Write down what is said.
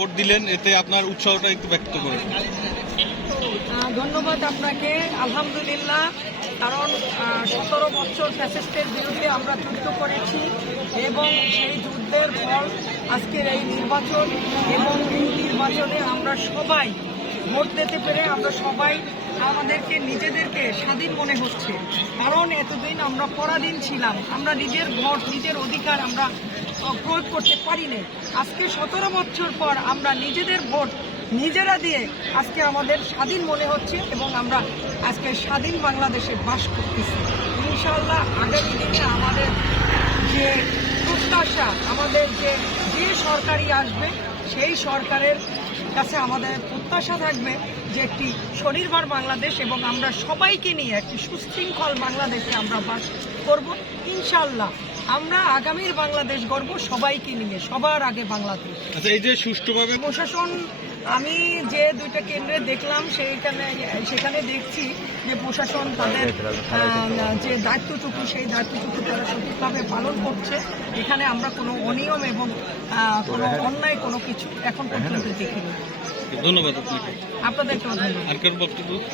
Vote দিলেন, এতে আপনার উৎসাহটা একটু ব্যক্ত করেন। ধন্যবাদ আপনাকে। আলহামদুলিল্লাহ, কারণ 17 বছর ফ্যাসিস্টের বিরুদ্ধে আমরা যুদ্ধ করেছি এবং সেই যুদ্ধের ফল আজকের এই নির্বাচন, এবং এই নির্বাচনে আমরা সবাই ভোট দিতে পেরে আমরা সবাই আমাদেরকে নিজেদেরকে স্বাধীন মনে হচ্ছে। কারণ এতদিন আমরা পরাধীন ছিলাম, আমরা নিজের ভোট নিজের অধিকার আমরা প্রয়োগ করতে পারিনি। আজকে 17 বছর পর আমরা নিজেদের ভোট নিজেরা দিয়ে আজকে আমাদের স্বাধীন মনে হচ্ছে এবং আমরা আজকে স্বাধীন বাংলাদেশে বাস করতেছি। ইনশাআল্লাহ আগামী দিনে আমাদের যে প্রত্যাশা, আমাদের যে সরকারই আসবে সেই সরকারের কাছে আমাদের প্রত্যাশা থাকবে যে একটি স্বনির্ভর বাংলাদেশ, এবং আমরা সবাইকে নিয়ে একটি সুশৃঙ্খল বাংলাদেশে আমরা বাস করব ইনশাআল্লাহ। আমরা আগামীর বাংলাদেশ গড়ব সবাইকে নিয়ে, সবার আগে বাংলাদেশ। আচ্ছা, এই যে সুষ্ঠুভাবে প্রশাসন, আমি যে দুইটা কেন্দ্রে দেখলাম সেখানে দেখছি যে প্রশাসন তাদের যে দায়িত্বটুকু সেই দায়িত্বটুকু তারা সঠিকভাবে পালন করছে। এখানে আমরা কোনো অনিয়ম এবং কোনো অন্যায় কোনো কিছু এখন পর্যন্ত দেখিনি। ধন্যবাদ আপনাকে। আপনাদেরকেও ধন্যবাদ। আর কারো বক্তব্য?